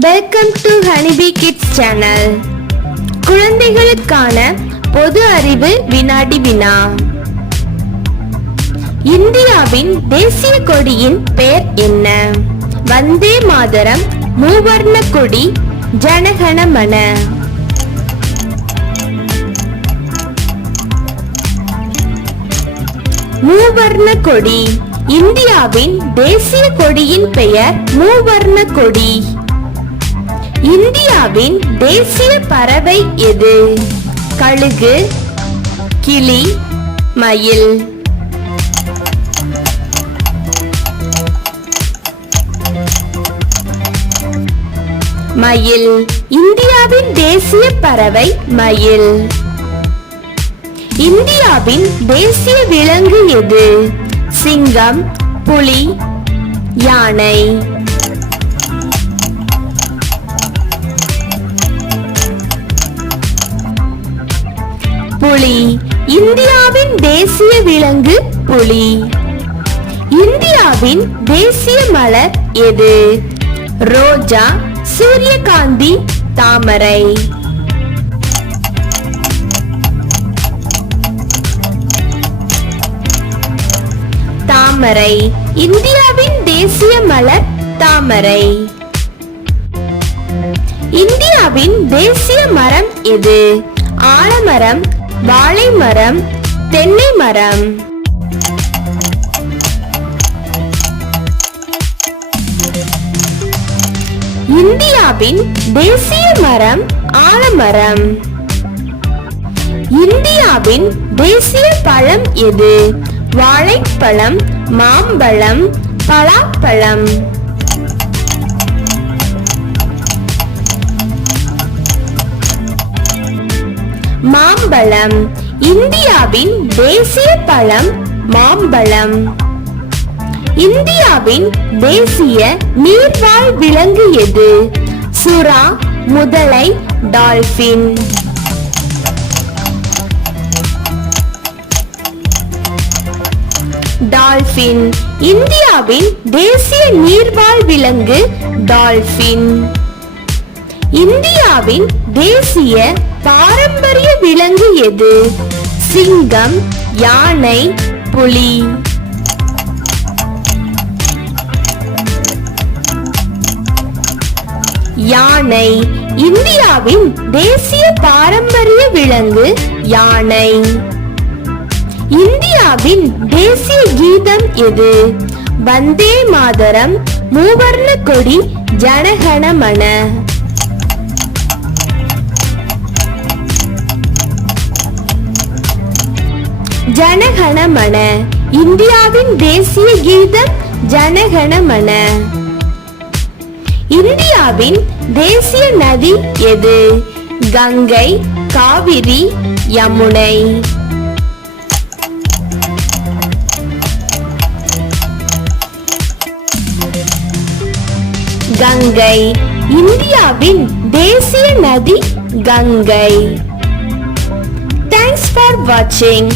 Welcome to honeybee kids channel. குழந்தைகளுக்கான பொது அறிவு வினாடி வினா. இந்தியாவின் தேசிய கொடியின் பெயர் என்ன? வந்தே மாதரம், மூவர்ண கொடி, ஜனகணமன. மூவர்ண கொடி. இந்தியாவின் தேசிய கொடியின் பெயர் மூவர்ண கொடி. இந்தியாவின் தேசிய பறவை எது? கழுகு, கிளி, மயில். மயில். இந்தியாவின் தேசிய பறவை மயில். இந்தியாவின் தேசிய விலங்கு எது? சிங்கம், புலி, யானை. புலி. இந்தியாவின் தேசிய விலங்கு புலி. இந்தியாவின் தேசிய மலர் எது? ரோஜா, சூரியகாந்தி, தாமரை. தாமரை. இந்தியாவின் தேசிய மலர் தாமரை. இந்தியாவின் தேசிய மரம் எது? ஆலமரம், வாழை மரம், தென்னை மரம். இந்தியாவின் தேசிய மரம் ஆலமரம். இந்தியாவின் தேசிய பழம் எது? வாழைப்பழம், மாம்பழம், பலாப்பழம். மாம்பழம். இந்தியாவின் தேசிய பழம் மாம்பழம். இந்தியாவின் தேசிய நீர்வாழ் விலங்கு எது? சுறா, முதலை, டால்பின். டால்பின். இந்தியாவின் தேசிய நீர்வாழ் விலங்கு டால்பின். இந்தியாவின் தேசிய பாரம்பரிய விலங்கு எது? சிங்கம், யானை, புலி. யானை. இந்தியாவின் தேசிய பாரம்பரிய விலங்கு யானை. இந்தியாவின் தேசிய கீதம் எது? வந்தே மாதரம், மூவர்ண கொடி, ஜனகணமன. ஜனகணமன. இந்தியாவின் தேசிய கீதம் ஜனகணமன. இந்தியாவின் தேசிய நதி எது? கங்கை, காவிரி, யமுனை. கங்கை. இந்தியாவின் தேசிய நதி Ganga. Thanks for watching.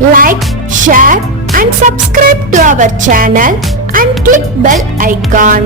Like, share and subscribe to our channel and click bell icon.